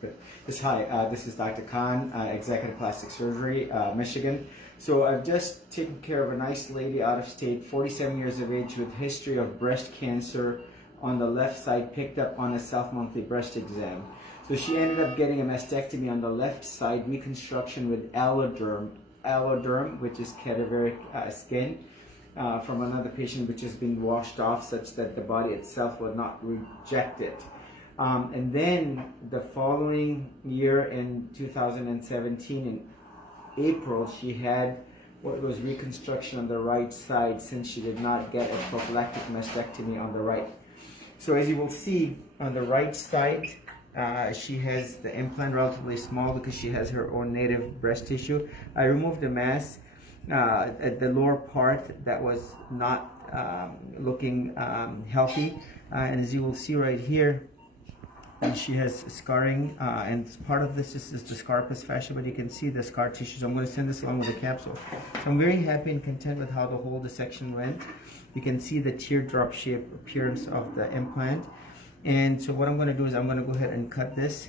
Good. Hi, this is Dr. Khan, Executive Plastic Surgery, Michigan. So I've just taken care of a nice lady out of state, 47 years of age, with history of breast cancer on the left side, picked up on a self-monthly breast exam. So she ended up getting a mastectomy on the left side, reconstruction with AlloDerm, which is cadaveric skin, from another patient, which has been washed off such that the body itself will not reject it. And then the following year in 2017, in April, she had what was reconstruction on the right side, since she did not get a prophylactic mastectomy on the right. So as you will see on the right side, she has the implant relatively small because she has her own native breast tissue. I removed the mass at the lower part that was not looking healthy, and as you will see right here, and she has scarring, and part of this is the scarpus fascia, but you can see the scar tissue. So I'm going to send this along with the capsule. So I'm very happy and content with how the whole dissection went. You can see the teardrop shape appearance of the implant. And so what I'm going to do is I'm going to go ahead and cut this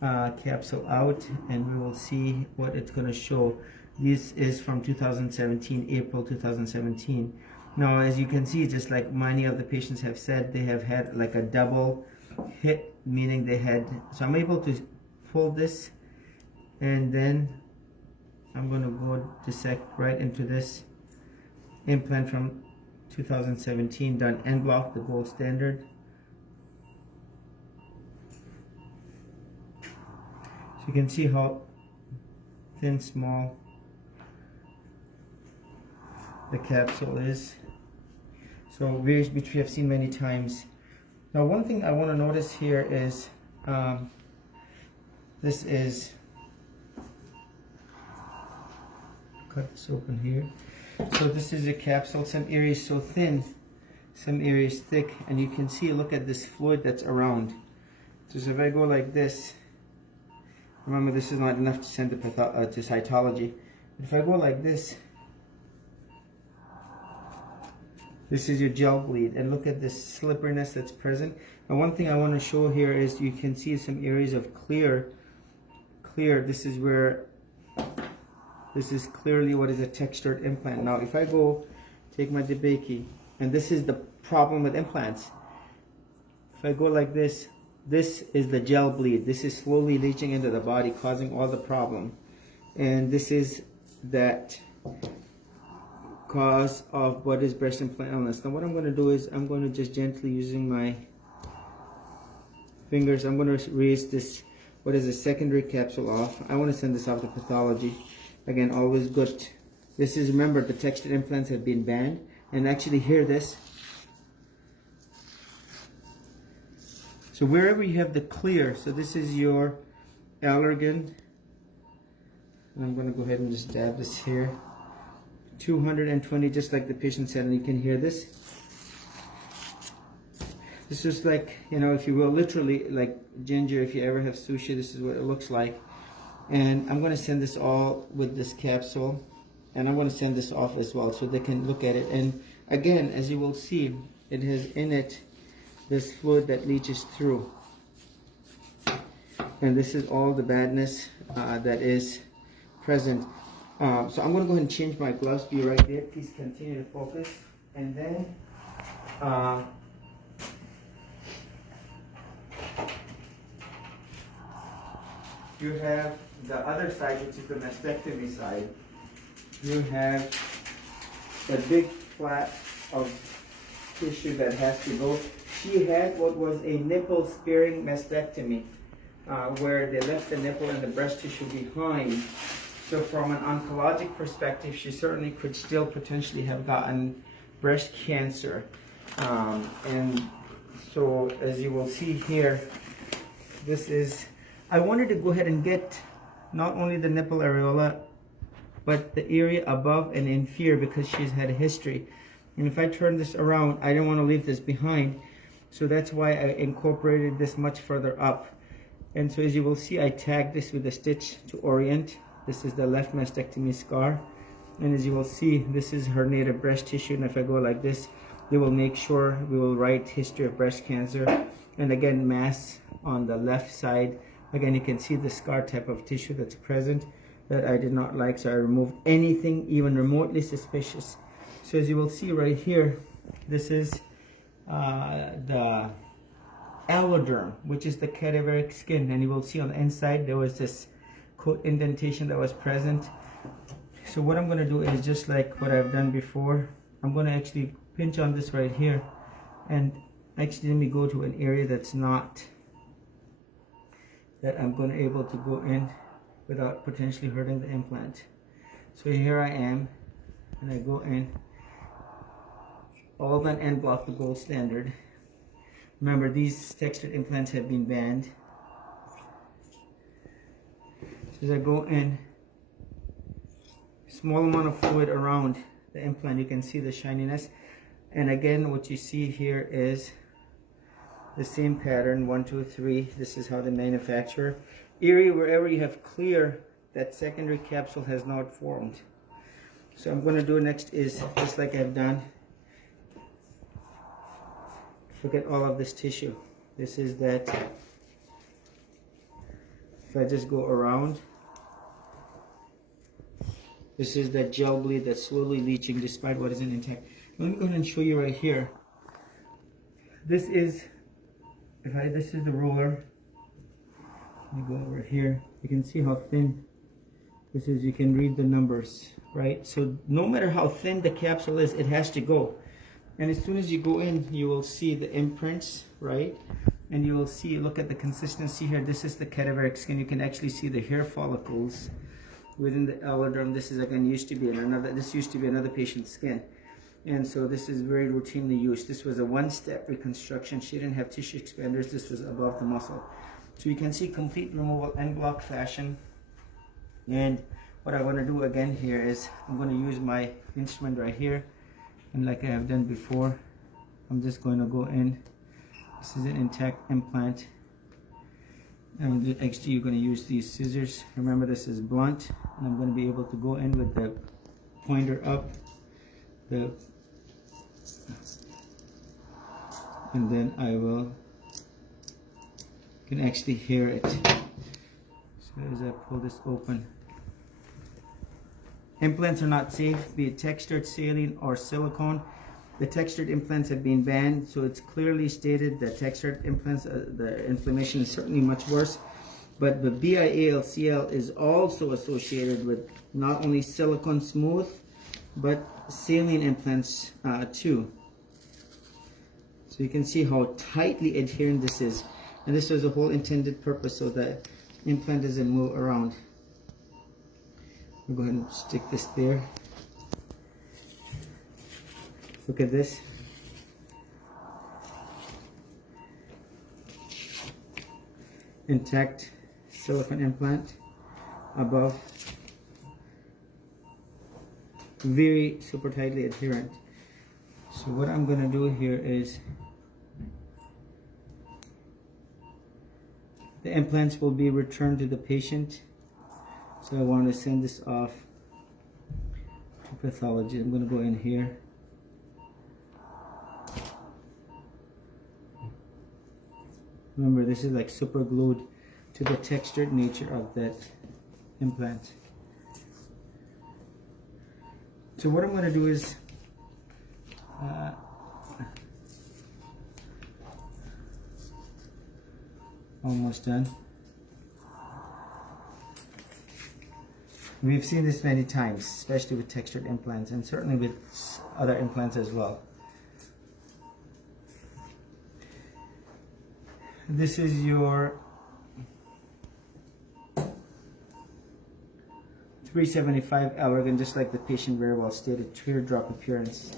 capsule out, and we will see what it's going to show. This is from 2017, April 2017. Now, as you can see, just like many of the patients have said, they have had like a double hit, meaning they had, so I'm able to pull this, and then I'm going to go dissect right into this implant from 2017, done en bloc, the gold standard. So you can see how thin, small the capsule is. So which we have seen many times. Now, one thing I want to notice here is this is, cut this open here. So this is a capsule. Some areas so thin, some areas thick, and you can see, look at this fluid that's around. So if I go like this, remember this is not enough to send to cytology. But if I go like this, this is your gel bleed, and look at this slipperiness that's present. And one thing I want to show here is you can see some areas of clear. This is where, this is clearly what is a textured implant. Now, if I go take my DeBakey, and this is the problem with implants. If I go like this, this is the gel bleed. This is slowly leaching into the body, causing all the problem. And this is that cause of what is breast implant illness. Now what I'm going to do is I'm going to just gently, using my fingers, I'm going to raise this, what is a secondary capsule, off. I want to send this off to pathology. Again, always good. This is, remember, the textured implants have been banned. And actually hear this. So wherever you have the clear, so this is your allergen. And I'm going to go ahead and just dab this here. 220, just like the patient said, and you can hear this. This is like, you know, if you will, literally like ginger. If you ever have sushi, this is what it looks like. And I'm going to send this all with this capsule, and I'm going to send this off as well so they can look at it. And again, as you will see, it has in it this fluid that leaches through, and this is all the badness that is present. So I'm going to go ahead and change my gloves. Be right there. Please continue to focus. And then you have the other side, which is the mastectomy side. You have a big flat of tissue that has to go. She had what was a nipple sparing mastectomy, where they left the nipple and the breast tissue behind. So from an oncologic perspective, she certainly could still potentially have gotten breast cancer. And so as you will see here, this is, I wanted to go ahead and get not only the nipple areola, but the area above and inferior, because she's had a history. And if I turn this around, I don't want to leave this behind. So that's why I incorporated this much further up. And so as you will see, I tagged this with a stitch to orient. This is the left mastectomy scar. And as you will see, this is her native breast tissue. And if I go like this, we will make sure we will write history of breast cancer. And again, mass on the left side Again, you can see the scar type of tissue that's present that I did not like, so I removed anything even remotely suspicious. So as you will see right here, this is the AlloDerm, which is the cadaveric skin, and you will see on the inside there was this coat indentation that was present. So what I'm going to do is just like what I've done before, I'm going to actually pinch on this right here, and actually let me go to an area that's not, that I'm going to be able to go in without potentially hurting the implant. So here I am, and I go in. AlloDerm and Bloc, the gold standard. Remember, these textured implants have been banned. So as I go in, small amount of fluid around the implant, you can see the shininess. And again, what you see here is the same pattern, 1, 2, 3. This is how the manufacturer. Area wherever you have clear, that secondary capsule has not formed. So I'm going to do next is just like I've done. Look at all of this tissue. This is that. If I just go around, this is that gel bleed that's slowly leaching despite what isn't intact. Let me go ahead and show you right here. This is, this is the roller. Let me go over here. You can see how thin this is. You can read the numbers, right? So no matter how thin the capsule is, it has to go. And as soon as you go in, you will see the imprints, right? And you will see, look at the consistency here. This is the cadaveric skin. You can actually see the hair follicles within the AlloDerm. This is again used to be another patient's skin. And so this is very routinely used. This was a one-step reconstruction. She didn't have tissue expanders. This was above the muscle. So you can see complete removal en bloc fashion. And what I want to do again here is I'm going to use my instrument right here. And like I have done before, I'm just going to go in. This is an intact implant. And actually you're going to use these scissors. Remember, this is blunt. And I'm going to be able to go in with the pointer up. And then I will, you can actually hear it. So as I pull this open. Implants are not safe, be it textured, saline, or silicone. The textured implants have been banned, so it's clearly stated that textured implants, the inflammation is certainly much worse. But the BIALCL is also associated with not only silicone smooth, but saline implants too. So you can see how tightly adherent this is. And this was the whole intended purpose, so that implant doesn't move around. I'll go ahead and stick this there. Look at this. Intact silicone implant above. Very super tightly adherent. So what I'm going to do here is the implants will be returned to the patient. So I want to send this off to pathology. I'm going to go in here. Remember, this is like super glued to the textured nature of that implant. So what I'm going to do is almost done. We've seen this many times, especially with textured implants, and certainly with other implants as well. This is your 375 allergen, just like the patient very well stated, teardrop appearance.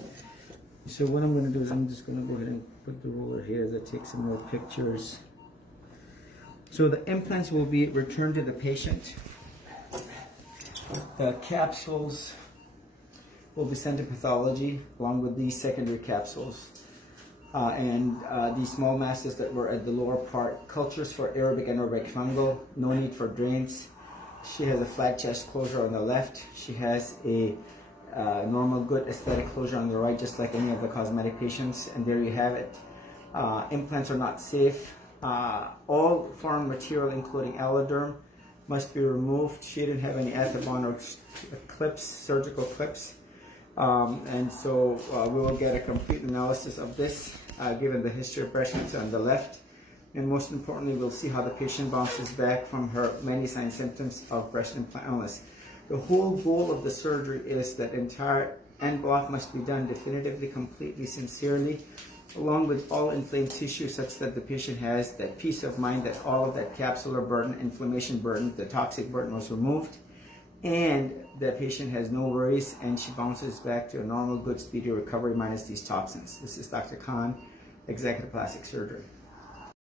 So what I'm going to do is I'm just going to go ahead and put the ruler here as I take some more pictures. So the implants will be returned to the patient. The capsules will be sent to pathology along with these secondary capsules. These small masses that were at the lower part, cultures for aerobic and anaerobic fungal, no need for drains. She has a flat chest closure on the left. She has a normal good aesthetic closure on the right, just like any of the cosmetic patients, and there you have it. Implants are not safe. All foreign material, including AlloDerm, must be removed. She didn't have any Athabon or clips, surgical clips. And so we will get a complete analysis of this, given the history of breast cancer on the left. And most importantly, we'll see how the patient bounces back from her many signs and symptoms of breast implant illness. The whole goal of the surgery is that entire end block must be done definitively, completely, sincerely, along with all inflamed tissue, such that the patient has that peace of mind that all of that capsular burden, inflammation burden, the toxic burden was removed, and the patient has no worries and she bounces back to a normal, good, speedy recovery minus these toxins. This is Dr. Khan, Executive Plastic Surgery.